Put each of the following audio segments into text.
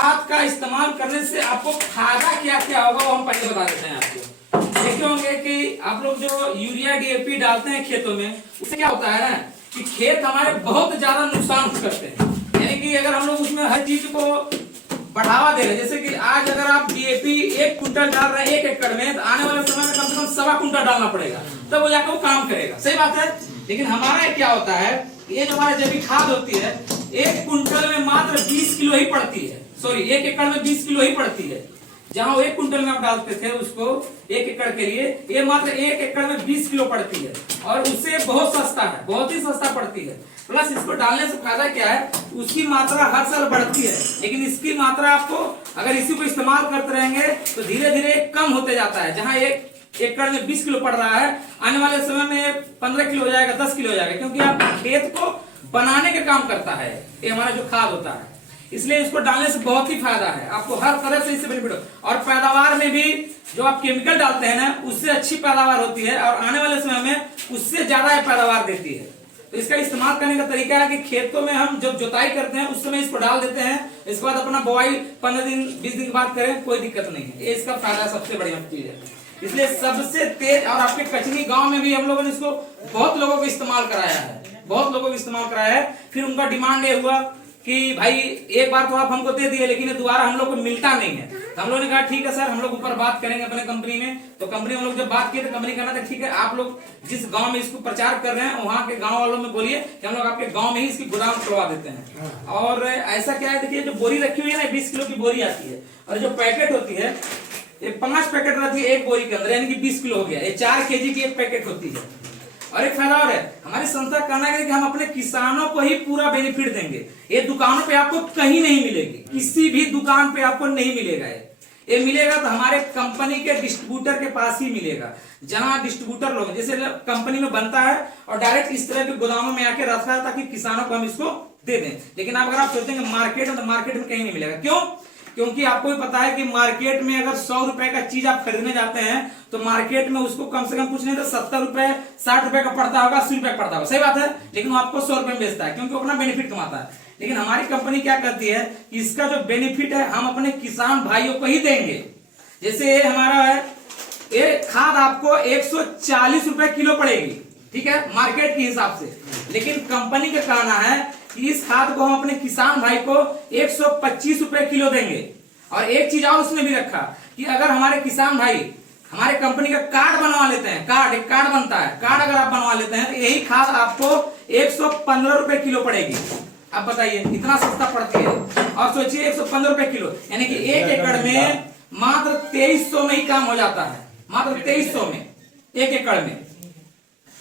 खाद का इस्तेमाल करने से आपको फायदा क्या क्या होगा वो हम पहले बता देते हैं आपको। देखे होंगे कि आप लोग जो यूरिया डीएपी डालते हैं खेतों में, उससे क्या होता है ना कि खेत हमारे बहुत ज्यादा नुकसान करते हैं। यानी कि अगर हम लोग उसमें हर चीज को बढ़ावा दे रहे हैं, जैसे कि आज अगर आप डीएपी 1 कुंटल डाल रहे हैं 1 एकड़ में, तो आने वाले समय में कम से कम 1.25 कुंटल डालना पड़ेगा, तब वो जाकर वो काम करेगा। सही बात है। लेकिन हमारा क्या होता है, ये जो हमारी जैविक खाद होती है 1 कुंटल में मात्र 20 किलो ही पड़ती है। सॉरी, 1 एकड़ में 20 किलो ही पड़ती है। जहां 1 कुंटल में आप डालते थे उसको 1 एकड़ के लिए, ये मात्र 1 एकड़ में 20 किलो पड़ती है और उससे बहुत सस्ता है, बहुत ही सस्ता पड़ती है। प्लस इसको डालने से फायदा क्या है, उसकी मात्रा हर साल बढ़ती है, लेकिन इसकी मात्रा आपको अगर इसी को इस्तेमाल करते रहेंगे तो धीरे धीरे कम होते जाता है। जहां 1 एकड़ में 20 किलो पड़ रहा है, आने वाले समय में 15 किलो हो जाएगा, 10 किलो हो जाएगा, क्योंकि आप खेत को बनाने का काम करता है ये हमारा जो खाद होता है। इसलिए इसको डालने से बहुत ही फायदा है, आपको हर तरह से इससे बेनिफिट हो। और पैदावार में भी जो आप केमिकल डालते हैं ना, उससे अच्छी पैदावार होती है और आने वाले समय में उससे ज्यादा पैदावार देती है। तो इसका इस्तेमाल करने का तरीका है कि खेतों में हम जब जुताई करते हैं उस समय इसको डाल देते हैं, इसके बाद अपना बुआई 15 दिन 20 दिन के बाद करें, कोई दिक्कत नहीं है। ये इसका फायदा सबसे बढ़िया चीज है। इसलिए सबसे तेज, और आपके कचनी गांव में भी हम लोगों ने इसको बहुत लोगों को इस्तेमाल कराया है, बहुत लोगों को इस्तेमाल कराया है। फिर उनका डिमांड ये हुआ कि भाई एक बार तो आप हमको दे दिए, लेकिन दोबारा हम लोग को मिलता नहीं है। तो हम लोगों ने कहा ठीक है सर, हम लोग ऊपर बात करेंगे अपने कंपनी में। तो कंपनी में लोग जब बात किए तो कंपनी कहना था ठीक है, आप लोग जिस गांव में इसको प्रचार कर रहे हैं वहां के गांव वालों में बोलिए कि हम लोग आपके गांव में ही इसकी गोदाम खुलवा देते हैं। और ऐसा क्या है, देखिए जो बोरी रखी हुई है ना, 20 किलो की बोरी आती है, और जो पैकेट होती है ये 5 पैकेट रहती है एक बोरी के अंदर, यानी कि 20 किलो हो गया। ये 4 केजी की एक पैकेट होती है। और एक फायदा और है, हमारी संस्था कहना है कि हम अपने किसानों को ही पूरा बेनिफिट देंगे। ये दुकानों पे आपको कहीं नहीं मिलेगी, किसी भी दुकान पे आपको नहीं मिलेगा। ये मिलेगा तो हमारे कंपनी के डिस्ट्रीब्यूटर के पास ही मिलेगा, जहां डिस्ट्रीब्यूटर लोग जैसे कंपनी में बनता है और डायरेक्ट इस तरह के गोदामों में आके रखता है ताकि किसानों को हम इसको दे दें। लेकिन अगर आप सोचेंगे मार्केट में, तो मार्केट में कहीं नहीं मिलेगा। क्यों? क्योंकि आपको भी पता है कि मार्केट में अगर 100 रुपए का चीज आप खरीदने जाते हैं तो मार्केट में उसको कम से कम कुछ नहीं तो 70 रुपए 60 रुपए का पड़ता होगा, 80 रुपए का पड़ता होगा। सही बात है। लेकिन वो आपको 100 रुपए में बेचता है, क्योंकि वो अपना बेनिफिट कमाता है। लेकिन हमारी कंपनी क्या करती है, इसका जो बेनिफिट है हम अपने किसान भाइयों को ही देंगे। जैसे ये हमारा है, ये खाद आपको 140 रुपए किलो पड़ेगी, ठीक है, मार्केट के हिसाब से। लेकिन कंपनी का कहना है कि इस खाद को हम अपने किसान भाई को 125 रुपए किलो देंगे। और एक चीज और उसने भी रखा कि अगर हमारे किसान भाई हमारे कंपनी का कार्ड बनवा लेते हैं, एक कार्ड बनता है, कार्ड अगर आप बनवा लेते हैं तो यही खाद आपको 115 रुपए किलो पड़ेगी। अब बताइए, इतना सस्ता पड़ती है। और सोचिए 115 रुपए किलो, यानी कि 1 एकड़ में मात्र 2300 में ही काम हो जाता है, मात्र 2300 में 1 एकड़ में।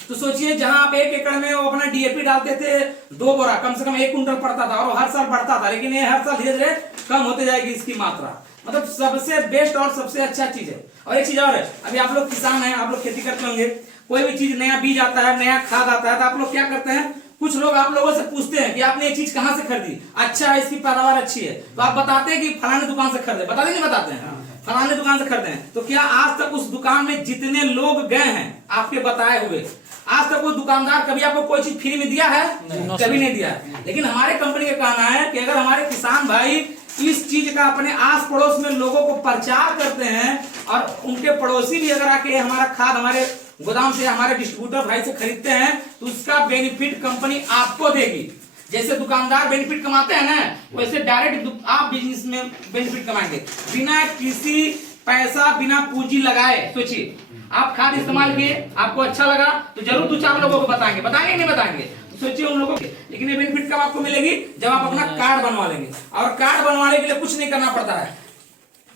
तो सोचिए जहां आप 1 एकड़ में वो अपना डीएपी डालते थे 2 बोरा, कम से कम 1 कुंटल पड़ता था और हर साल बढ़ता था, लेकिन ये हर साल धीरे धीरे कम होते जाएगी इसकी मात्रा। मतलब सबसे बेस्ट और सबसे अच्छा चीज है। और एक चीज और है, अभी आप लोग किसान हैं, आप लोग खेती करते होंगे, कोई भी चीज नया बीज आता है, नया खाद आता है, तो आप लोग क्या करते हैं, कुछ लोग आप लोगों से पूछते हैं कि आपने ये चीज कहां से खरीदी, अच्छा है, इसकी पैदावार अच्छी है, तो आप बताते हैं कि फलाने दुकान से खरीदे, बताते नहीं बताते हैं, फलाने दुकान से खरीदे हैं। तो क्या आज तक उस दुकान में जितने लोग गए हैं आपके बताए हुए, आज तक वो दुकानदार कभी आपको कोई चीज फ्री में दिया है? कभी नहीं दिया है। लेकिन हमारे कंपनी का कहना है कि अगर हमारे किसान भाई इस चीज का अपने आस पड़ोस में लोगों को प्रचार करते हैं और उनके पड़ोसी भी अगर आके हमारा खाद हमारे गोदाम से हमारे डिस्ट्रीब्यूटर भाई से खरीदते हैं, तो उसका बेनिफिट कंपनी आपको देगी। जैसे दुकानदार बेनिफिट कमाते हैं ना, वैसे डायरेक्ट आप बिजनेस में बेनिफिट कमाएंगे बिना किसी पैसा, बिना पूंजी लगाए। सोचिए आप खाद इस्तेमाल किए, आपको अच्छा लगा तो जरूर 2-4 लोगों को बताएंगे, बताएंगे नहीं बताएंगे? सोचिए उन लोगों के। लेकिन ये बेनिफिट कब आपको मिलेगी, जब आप अपना कार्ड बनवा लेंगे। और कार्ड बनवाने के लिए कुछ नहीं करना पड़ता है,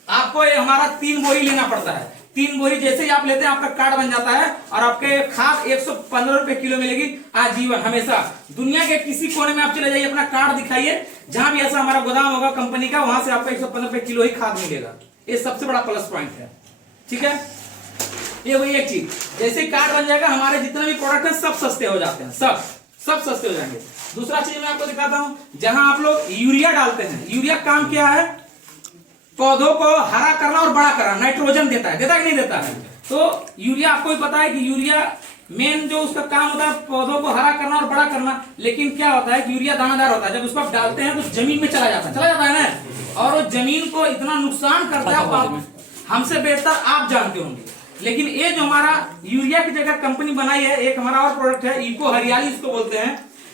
आपको ये हमारा 3 बोरी लेना पड़ता है। 3 बोरी जैसे ही आप लेते हैं आपका कार्ड बन जाता है और आपके खाद 115 रुपए किलो मिलेगी आजीवन, हमेशा। दुनिया के किसी कोने में आप चले जाइए, अपना कार्ड दिखाइए, जहां भी ऐसा हमारा गोदाम होगा कंपनी का, वहां से आपको 115 रुपए किलो ही खाद मिलेगा। ये सबसे बड़ा प्लस पॉइंट है, ठीक है। ये वही एक चीज, जैसे ही कार्ड बन जाएगा हमारे जितने भी प्रोडक्ट हैं सब सस्ते हो जाते हैं, सब सस्ते हो जाएंगे। दूसरा चीज मैं आपको दिखाता हूं, जहां आप लोग यूरिया डालते हैं, यूरिया काम क्या है, पौधों को हरा करना और बड़ा करना, नाइट्रोजन देता है, देता है कि नहीं देता है? तो यूरिया आपको भी पता है कि यूरिया मेन जो उसका काम होता है पौधों को हरा करना और बड़ा करना। लेकिन क्या होता है कि यूरिया दानादार होता है, जब उसको आप डालते हैं तो जमीन में चला जाता है ना, और वो जमीन को इतना नुकसान करता है, वो हमसे बेहतर आप जानते होंगे। लेकिन ये जो हमारा यूरिया की जगह कंपनी बनाई है, एक हमारा और प्रोडक्ट है इको हरियाली इसको बोलते हैं,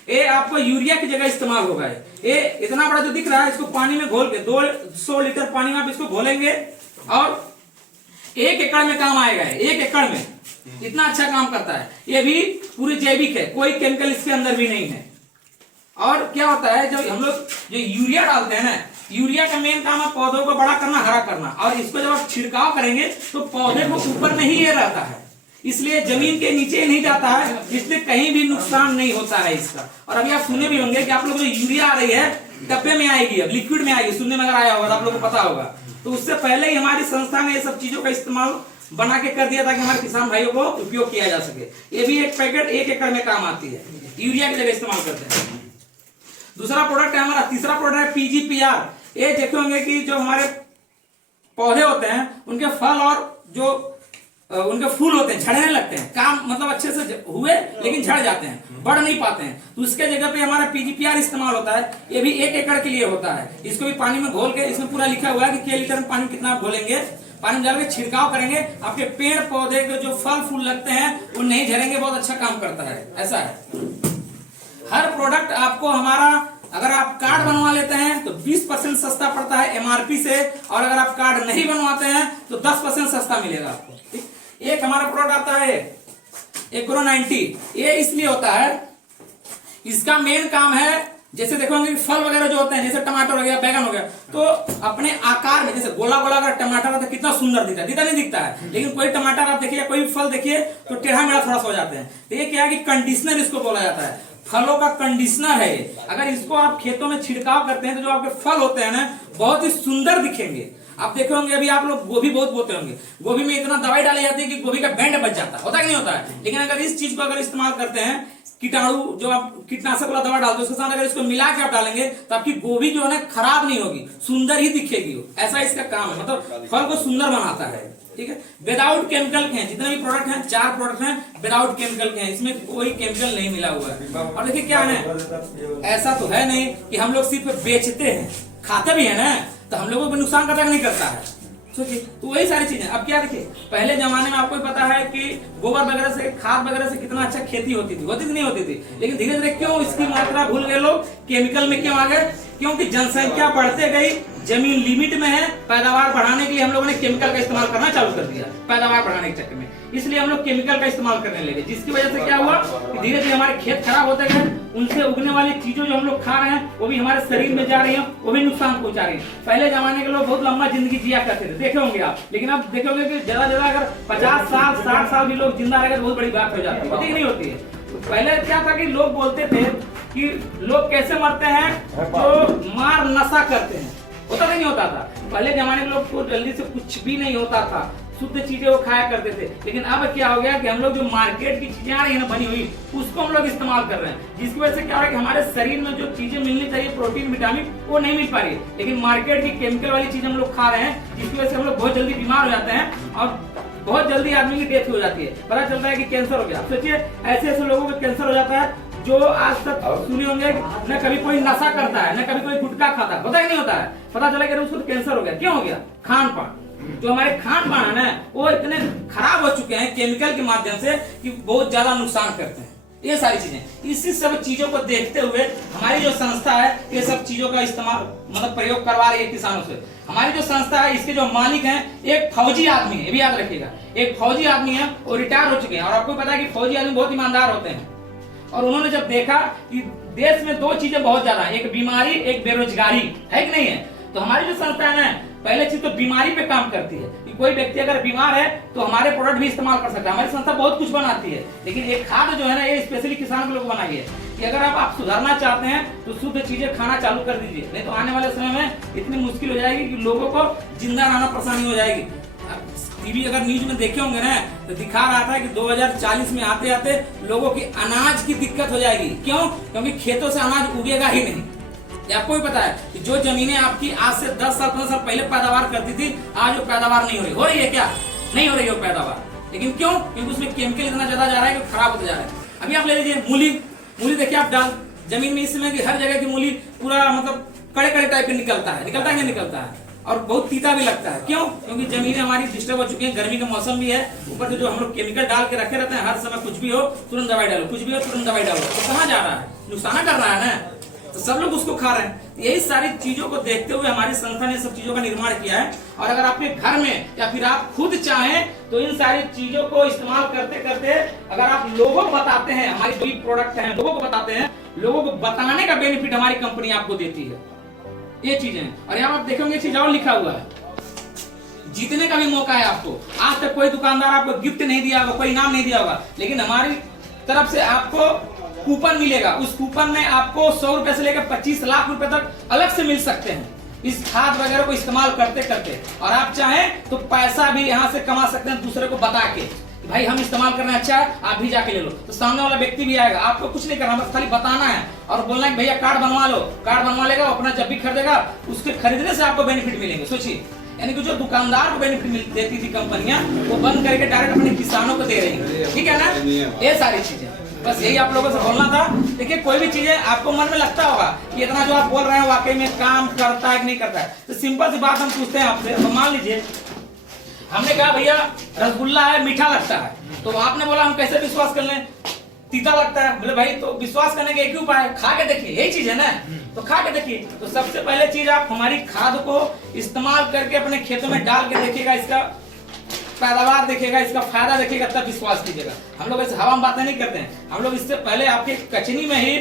ये आपको यूरिया की जगह इस्तेमाल होगा। ये इतना बड़ा जो दिख रहा है, इसको पानी में घोल के 200 लीटर पानी में आप इसको घोलेंगे और 1 एकड़ में काम आएगा। 1 एकड़ में इतना अच्छा काम करता है। ये भी पूरी जैविक है, कोई केमिकल इसके अंदर भी नहीं है। और क्या होता है, जब हम लोग जो यूरिया डालते हैं ना, यूरिया का मेन काम है पौधों को बड़ा करना, हरा करना, और इसको जब आप छिड़काव करेंगे तो पौधे को ऊपर नहीं ये रहता है, इसलिए जमीन के नीचे नहीं जाता है, इसलिए कहीं भी नुकसान नहीं होता है इसका। और अभी आप सुने भी होंगे कि आप लोग जो यूरिया आ रही है डब्बे में आएगी, अब लिक्विड में आएगी, सुनने में अगर आया होगा आप लोगों को पता होगा। तो उससे पहले ही हमारी संस्था ने ये सब चीजों का इस्तेमाल बना के कर दिया ताकि हमारे किसान भाइयों को उपयोग किया जा सके। ये भी एक पैकेट 1 एकड़ में काम आती है, यूरिया की जगह इस्तेमाल करते हैं। दूसरा प्रोडक्ट है हमारा, तीसरा प्रोडक्ट है PGPR। ये देखे होंगे कि जो हमारे पौधे होते हैं उनके फल और जो उनके फूल होते हैं झड़ने लगते हैं, काम मतलब अच्छे से हुए लेकिन झड़ जाते हैं, बढ़ नहीं पाते हैं, तो उसके जगह पे हमारा PGPR इस्तेमाल होता है। ये भी 1 एकड़ के लिए होता है। इसको भी पानी में घोल के, इसमें पूरा लिखा हुआ है कि लीटर में पानी कितना आप घोलेंगे, पानी में डाल के छिड़काव करेंगे, आपके पेड़ पौधे के जो फल फूल लगते हैं वो नहीं झड़ेंगे, बहुत अच्छा काम करता है। ऐसा है हर प्रोडक्ट आपको हमारा, अगर आप कार्ड बनवा लेते हैं तो 20% सस्ता पड़ता है MRP से, और अगर आप कार्ड नहीं बनवाते हैं तो 10% सस्ता मिलेगा आपको। ठीक? एक हमारा प्रोडक्ट आता है एग्रो 90। ये इसलिए होता है, इसका मेन काम है, जैसे देखोगे फल वगैरह जो होते हैं, जैसे टमाटर हो गया, बैगन हो गया, तो अपने आकार में जैसे गोला गोला अगर टमाटर आता है कितना सुंदर दिखता है, दिखता नहीं दिखता है, लेकिन कोई टमाटर आप देखिए, कोई फल देखिए तो टेढ़ा मेढ़ा थोड़ा सा हो जाते हैं। तो ये क्या है कि कंडीशनर इसको बोला जाता है, फलों का कंडीशनर है। अगर इसको आप खेतों में छिड़काव करते हैं तो जो आपके फल होते हैं ना बहुत ही सुंदर दिखेंगे। आप देखे होंगे, अभी आप लोग गोभी बहुत बोते होंगे, गोभी में इतना दवाई डाली जाती है कि गोभी का बैंड बच जाता है, होता है कि नहीं होता है। लेकिन अगर इस चीज को अगर इस्तेमाल करते हैं, कीटाणु जो आप कीटनाशक वाला दवा डालते हैं उसके साथ अगर इसको मिला के आप डालेंगे तो आपकी गोभी जो है ना खराब नहीं होगी, सुंदर ही दिखेगी। ऐसा इसका काम है, मतलब फल को सुंदर बनाता है। ठीक है, विदाउट केमिकल के हैं जितने भी प्रोडक्ट हैं, 4 प्रोडक्ट हैं विदाउट केमिकल के हैं, इसमें कोई केमिकल नहीं मिला हुआ है। और देखिए क्या है, ऐसा तो है नहीं कि हम लोग सिर्फ बेचते हैं, खाते भी है ना, तो हम लोगों को नुकसान करता नहीं करता है। सोचिए, तो वही सारी चीजें। अब क्या देखिए, पहले जमाने में आपको पता है कि गोबर वगैरह से, खाद वगैरह से कितना अच्छा खेती होती थी नहीं होती थी, लेकिन धीरे धीरे क्यों इसकी मात्रा भूल गए लोग, केमिकल में क्यों आ गए? क्योंकि जनसंख्या बढ़ते गई, जमीन लिमिट में है, पैदावार बढ़ाने के लिए हम लोगों ने केमिकल का इस्तेमाल करना चालू कर दिया, पैदावार बढ़ाने के चक्कर में, इसलिए हम लोग केमिकल का इस्तेमाल करने लगे, जिसकी वजह से क्या हुआ कि धीरे धीरे हमारे खेत खराब होते गए, उनसे उगने वाली चीजों जो हम लोग खा रहे हैं वो भी हमारे शरीर में जा रही है, वो भी नुकसान पहुंचा रही है। पहले जमाने के लोग बहुत लंबा जिंदगी जिया करते थे, देखे होंगे आप, लेकिन अब देखोगे कि ज्यादा अगर 50 साल 60 साल भी लोग जिंदा रहेंगे तो बहुत बड़ी बात हो जाती है, होती नहीं होती है। पहले क्या था कि लोग बोलते थे कि लोग कैसे मरते हैं, जो मार नशा करते हैं, होता नहीं होता था। पहले जमाने के लोग को जल्दी से कुछ भी नहीं होता था, शुद्ध चीजें वो खाया करते थे। लेकिन अब क्या हो गया कि हम लोग जो मार्केट की चीजें आ रही है ना बनी हुई, उसको हम लोग इस्तेमाल कर रहे हैं, जिसकी वजह से क्या हो रहा है कि हमारे शरीर में जो चीजें मिलनी चाहिए, प्रोटीन विटामिन, वो नहीं मिल पा रही है। लेकिन मार्केट की केमिकल वाली चीजें हम लोग खा रहे हैं, जिसकी वजह से हम लोग बहुत जल्दी बीमार हो जाते हैं और बहुत जल्दी आदमी की डेथ हो जाती है। पता चलता है कि कैंसर हो गया। सोचिए, ऐसे ऐसे लोगों को कैंसर हो जाता है जो आज तक सुने होंगे न कभी कोई नशा करता है, न कभी कोई गुटखा खाता है, होता ही नहीं होता है, पता चला कि उसको तो कैंसर हो गया। क्यों हो गया? खान पान, जो हमारे खान पान है ना वो इतने खराब हो चुके हैं केमिकल के माध्यम से कि बहुत ज्यादा नुकसान करते हैं। ये सारी चीजें, इसी सब चीजों को देखते हुए हमारी जो संस्था है ये सब चीजों का इस्तेमाल मतलब प्रयोग करवा रही है किसानों से। हमारी जो संस्था है इसके जो मालिक हैं एक फौजी आदमी है, ये भी याद रखिएगा, एक फौजी आदमी है, वो रिटायर हो चुके हैं। और आपको पता है कि फौजी आदमी बहुत ईमानदार होते हैं। और उन्होंने जब देखा कि देश में 2 चीजें बहुत ज्यादा, एक बीमारी, एक बेरोजगारी है कि नहीं है, तो हमारी जो संस्था है ना पहले चीज तो बीमारी पे काम करती है कि कोई व्यक्ति अगर बीमार है तो हमारे प्रोडक्ट भी इस्तेमाल कर सकता है। हमारी संस्था बहुत कुछ बनाती है, लेकिन एक खाद जो है ना ये स्पेशली किसान के लोग बनाई है कि अगर आप सुधारना चाहते हैं तो शुद्ध चीजें खाना चालू कर दीजिए, नहीं तो आने वाले समय में इतनी मुश्किल हो जाएगी कि लोगों को जिंदा रहना परेशानी हो जाएगी। टीवी अगर न्यूज में देखे होंगे ना तो दिखा रहा था कि 2040 में आते आते लोगों की अनाज की दिक्कत हो जाएगी। क्यों? क्योंकि खेतों से अनाज उगेगा ही नहीं। आपको भी पता है कि जो जमीनें आपकी आज से 10 साल 15 साल पहले पैदावार करती थी, आज वो पैदावार नहीं हो रही है क्या? नहीं हो रही है वो पैदावार। लेकिन क्यों? क्योंकि उसमें केमिकल इतना ज्यादा जा रहा है कि खराब होता जा रहा है। अभी आप ले लीजिए मूली देखिए आप डाल जमीन में, इस समय की हर जगह की मूली पूरा मतलब कड़े टाइप के निकलता है, नहीं निकलता है? और बहुत तीता भी लगता है। क्यों? क्योंकि जमीनें हमारी डिस्टर्ब हो चुकी हैं, गर्मी का मौसम भी है, ऊपर से जो हम लोग केमिकल डाल के रखे रहते हैं, हर समय कुछ भी हो तुरंत दवाई डालो, कुछ भी हो तुरंत दवाई डालो, तो कहाँ जा रहा है? नुकसान कर रहा है ना, तो सब लोग उसको खा रहे हैं। यही सारी चीजों को देखते हुए हमारी संस्था ने सब चीजों का निर्माण किया है। और अगर आपके घर में या फिर आप खुद चाहें तो इन सारी चीजों को इस्तेमाल करते करते अगर आप लोगों को बताते हैं, हमारी जो भी प्रोडक्ट है लोगों को बताते हैं, लोगों को बताने का बेनिफिट हमारी कंपनी आपको देती है। ये चीजें, और यहाँ आप देखेंगे चीज और लिखा हुआ है, जीतने का भी मौका है आपको। आज तक कोई दुकानदार आपको गिफ्ट नहीं दिया होगा, कोई इनाम नहीं दिया होगा, लेकिन हमारी तरफ से आपको कूपन मिलेगा। उस कूपन में आपको 100 रुपए से लेकर 25 लाख रुपए तक अलग से मिल सकते हैं इस खाद वगैरह को इस्तेमाल करते करते। और आप चाहें तो पैसा भी यहाँ से कमा सकते हैं दूसरे को बता के, भाई हम इस्तेमाल करना अच्छा है, आप भी जाके ले लो। तो सामने वाला व्यक्ति भी आएगा, आपको कुछ नहीं करना, बस खाली बताना है और बोलना है भैया कार्ड बनवा लो। कार्ड बनवा लेगा, अपना जब भी खरीदेगा उसके खरीदने से आपको बेनिफिट मिलेंगे। सोचिए, यानी कि जो दुकानदार को बेनिफिट देती थी कंपनियां, वो बंद करके डायरेक्ट अपने किसानों को दे रही है। ठीक है ना? ये सारी चीजें बस यही आप लोगों से बोलना था। देखिए, कोई भी चीजें आपको मन में लगता होगा कि इतना जो आप बोल रहे हैं वाकई में काम करता है कि नहीं करता है, तो सिंपल सी बात हम पूछते हैं आपसे। तो मान लीजिए हमने कहा भैया रसगुल्ला है, मीठा लगता है, तो आपने बोला हम कैसे विश्वास कर लें, तीता लगता है। बोले भाई तो विश्वास करने का एक ही उपाय है, खा के देखिए, यही चीज है ना, तो खा के देखिए। तो सबसे पहले चीज आप हमारी खाद को इस्तेमाल करके अपने खेतों में डाल के देखिएगा, इसका पैदावार देखिएगा, इसका फायदा देखिएगा, तब विश्वास कीजिएगा। हम लोग ऐसे हवा में बातें नहीं करते हैं, हम लोग इससे पहले आपके कचनी में ही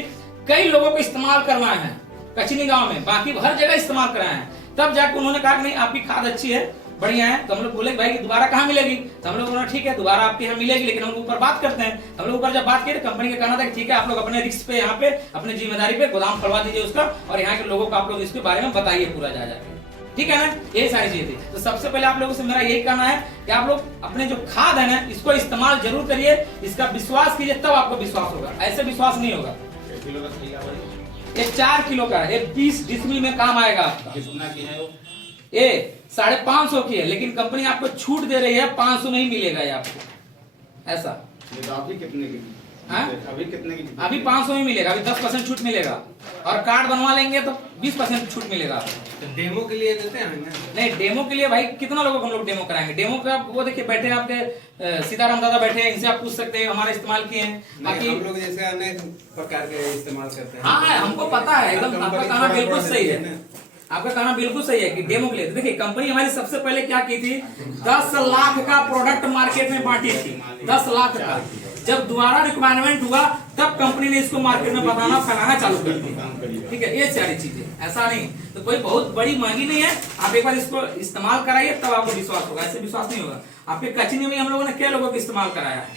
कई लोगों को इस्तेमाल करवाए हैं, कचनी गांव में, बाकी हर जगह इस्तेमाल कराए हैं। तब जाकर उन्होंने कहा कि नहीं आपकी खाद अच्छी है, बढ़िया है। तो हम लोग बोले भाई दोबारा कहाँ मिलेगी? तो हम लोग बोला ठीक है दोबारा आपके यहाँ मिलेगी, लेकिन हम लोग ऊपर बात करते हैं। हम लोग ऊपर जब बात किए तो कंपनी का कहना था कि ठीक है आप लोग अपने रिस्क पे यहाँ पे अपनी जिम्मेदारी पे गोदाम खुलवा दीजिए उसका, और यहाँ के लोगों को आप लोग इसके बारे में बताइए पूरा जा जाके। ठीक है ना? यही सारी चीजें थी। तो सबसे पहले आप लोगों से मेरा यही कहना है कि आप लोग अपने जो खाद है ना इसको इस्तेमाल जरूर करिए, इसका विश्वास कीजिए, तब आपको विश्वास होगा, ऐसे विश्वास नहीं होगा। ये 4 किलो का है, 20 डिसमिल में काम आएगा आपका। कितना की है वो? ये 550 की है, लेकिन कंपनी आपको छूट दे रही है, 500 नहीं मिलेगा ये आपको, ऐसा। ये तो अभी कितने की? हाँ? अभी कितने की? अभी 500 ही मिलेगा, अभी 10% छूट मिलेगा, और कार्ड बनवा लेंगे तो 20% छूट मिलेगा आपको। तो डेमो के लिए देते हैं ना? नहीं, डेमो के लिए भाई कितना लोगों को हम लोग डेमो कराएंगे। डेमो का वो देखिए बैठे आपके सीताराम दादा बैठे हैं, इनसे आप पूछ सकते हैं, हमारा इस्तेमाल किए हैं। बाकी हम लोग जैसे अनेक प्रकार के इस्तेमाल करते हैं। हाँ हमको पता है, एकदम आपका कहना बिल्कुल सही है, आपका कहना बिल्कुल सही है कि डेमो के लिए। देखिए कंपनी हमारी सबसे पहले क्या की थी, 10 लाख का प्रोडक्ट मार्केट में बांटी थी, 10 लाख का। जब दोबारा रिक्वायरमेंट हुआ तब कंपनी ने इसको मार्केट में बताना फैलाना चालू कर दिया। ठीक है, ये सारी चीजें, ऐसा नहीं तो कोई बहुत बड़ी महंगी नहीं है। आप एक बार इसको इस्तेमाल कराइए तब आपको विश्वास होगा, ऐसे विश्वास नहीं होगा। आपके कचनी में हम लोगों ने क्या लोगों को इस्तेमाल कराया है,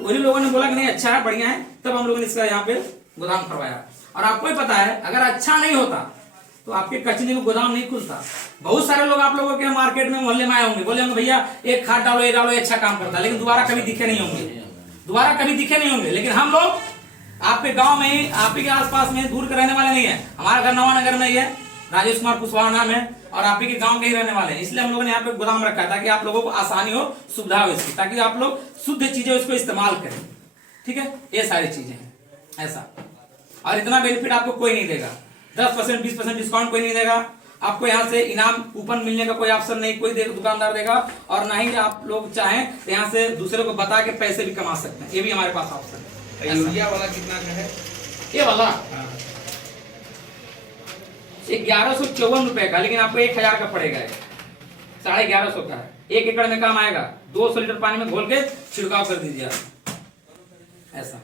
वही लोगों ने बोला कि नहीं अच्छा है, बढ़िया है, तब हम लोगों ने इसका यहाँ पे गोदाम करवाया। और आपको ही पता है अगर अच्छा नहीं होता तो आपके कचनी में गोदाम नहीं खुलता। बहुत सारे लोग आप लोगों के मार्केट में मोहल्ले में आए होंगे, बोले होंगे भैया एक खाद डालो, ये डालो, ये अच्छा काम करता है, लेकिन दोबारा कभी दिखे नहीं होंगे, दोबारा कभी दिखे नहीं होंगे। लेकिन हम लोग आपके गांव में ही, आप ही के आसपास में, दूर के रहने वाले नहीं है। हमारा घर नवानगर में ही है, राजेश कुमार कुशवाहा नाम है, और आप ही के गांव के ही रहने वाले हैं। इसलिए हम लोगों ने यहाँ पे गोदाम रखा है ताकि आप लोगों को आसानी हो, सुविधा हो इसकी, ताकि आप लोग शुद्ध चीजें उसको इस्तेमाल करें। ठीक है, ये सारी चीजें हैं ऐसा। और इतना बेनिफिट आपको कोई नहीं देगा, 10% 20% डिस्काउंट कोई नहीं देगा आपको। यहाँ से इनाम कूपन मिलने का कोई ऑप्शन नहीं कोई दुकानदार देगा, और ना ही आप लोग चाहें तो यहाँ से दूसरे को बता के पैसे भी कमा सकते हैं, ये भी हमारे पास ऑप्शन है। यूरिया वाला कितना का है? ये वाला 1154 रुपए का, लेकिन आपको 1000 का पड़ेगा, 1150 का है। 1 एकड़ में काम आएगा, 200 लीटर पानी में घोल के छिड़काव कर दीजिए आप, ऐसा।